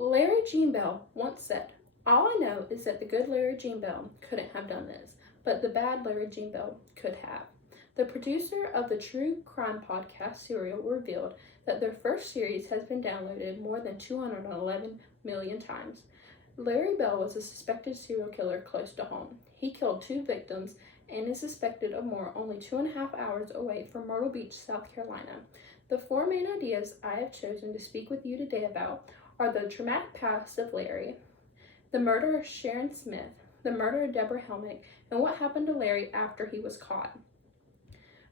Larry Gene Bell once said, "All I know is that the good Larry Gene Bell couldn't have done this, but the bad Larry Gene Bell could have." The producer of the true crime podcast Serial revealed that their first series has been downloaded more than 211 million times. Larry Bell was a suspected serial killer close to home. He killed 2 victims and is suspected of more only 2.5 hours away from Myrtle Beach, South Carolina. The 4 main ideas I have chosen to speak with you today about are the traumatic past of Larry, the murder of Sharon Smith, the murder of Deborah Helmick, and what happened to Larry after he was caught.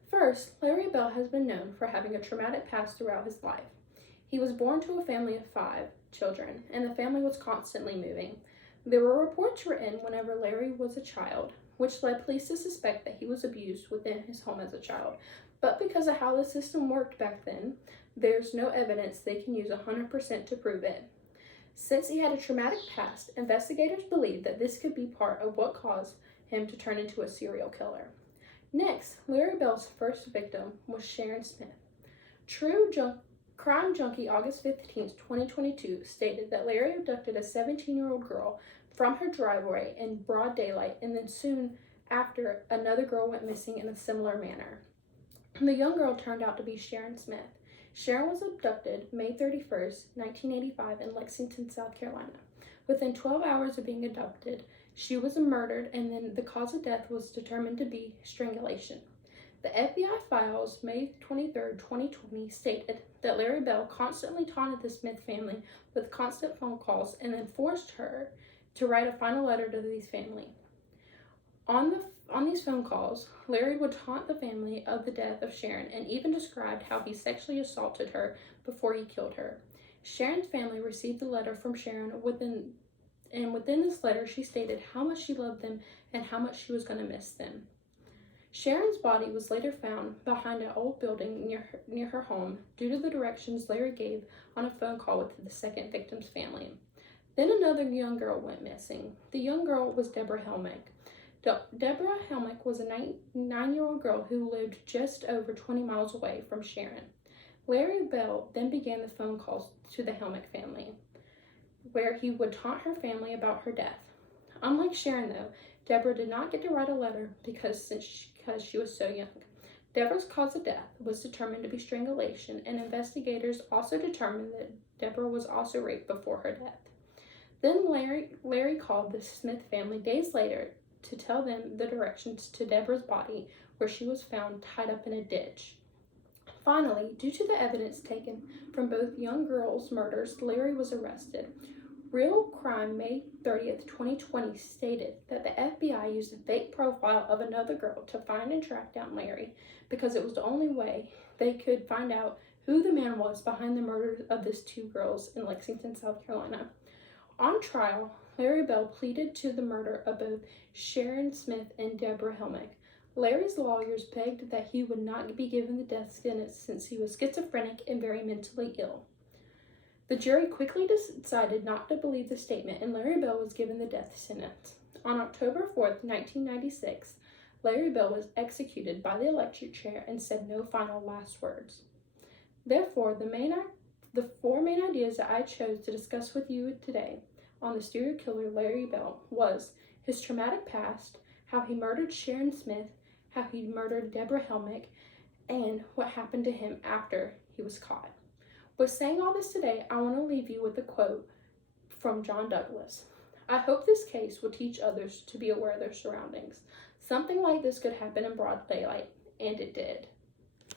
First, Larry Bell has been known for having a traumatic past throughout his life. He was born to a family of 5 children, and the family was constantly moving. There were reports written whenever Larry was a child, which led police to suspect that he was abused within his home as a child. But because of how the system worked back then, there's no evidence they can use 100% to prove it. Since he had a traumatic past, investigators believe that this could be part of what caused him to turn into a serial killer. Next, Larry Bell's first victim was Sharon Smith. Crime Junkie August 15, 2022 stated that Larry abducted a 17-year-old girl from her driveway in broad daylight, and then soon after, another girl went missing in a similar manner. The young girl turned out to be Sharon Smith. Sharon was abducted May 31st, 1985 in Lexington, South Carolina. Within 12 hours of being abducted, she was murdered, and then the cause of death was determined to be strangulation. The FBI files, May 23, 2020, stated that Larry Bell constantly taunted the Smith family with constant phone calls and then forced her to write a final letter to these family. On these phone calls, Larry would taunt the family of the death of Sharon and even described how he sexually assaulted her before he killed her. Sharon's family received the letter from Sharon within this letter she stated how much she loved them and how much she was going to miss them. Sharon's body was later found behind an old building near her home due to the directions Larry gave on a phone call with the second victim's family. Then another young girl went missing. The young girl was Deborah Helmick. Deborah Helmick was a 9-year-old girl who lived just over 20 miles away from Sharon. Larry Bell then began the phone calls to the Helmick family, where he would taunt her family about her death. Unlike Sharon, though, Deborah did not get to write a letter because she was so young. Deborah's cause of death was determined to be strangulation, and investigators also determined that Deborah was also raped before her death. Then Larry called the Smith family days later to tell them the directions to Deborah's body, where she was found tied up in a ditch. Finally, due to the evidence taken from both young girls' murders, Larry was arrested. Real Crime, May 30th, 2020 stated that the FBI used a fake profile of another girl to find and track down Larry because it was the only way they could find out who the man was behind the murder of these 2 girls in Lexington, South Carolina. On trial, Larry Bell pleaded to the murder of both Sharon Smith and Deborah Helmick. Larry's lawyers begged that he would not be given the death sentence since he was schizophrenic and very mentally ill. The jury quickly decided not to believe the statement, and Larry Bell was given the death sentence. On October 4th, 1996, Larry Bell was executed by the electric chair and said no final last words. Therefore, the 4 main ideas that I chose to discuss with you today on the serial killer Larry Bell was his traumatic past, how he murdered Sharon Smith, how he murdered Deborah Helmick, and what happened to him after he was caught. With saying all this today, I want to leave you with a quote from John Douglas. "I hope this case will teach others to be aware of their surroundings. Something like this could happen in broad daylight, and it did."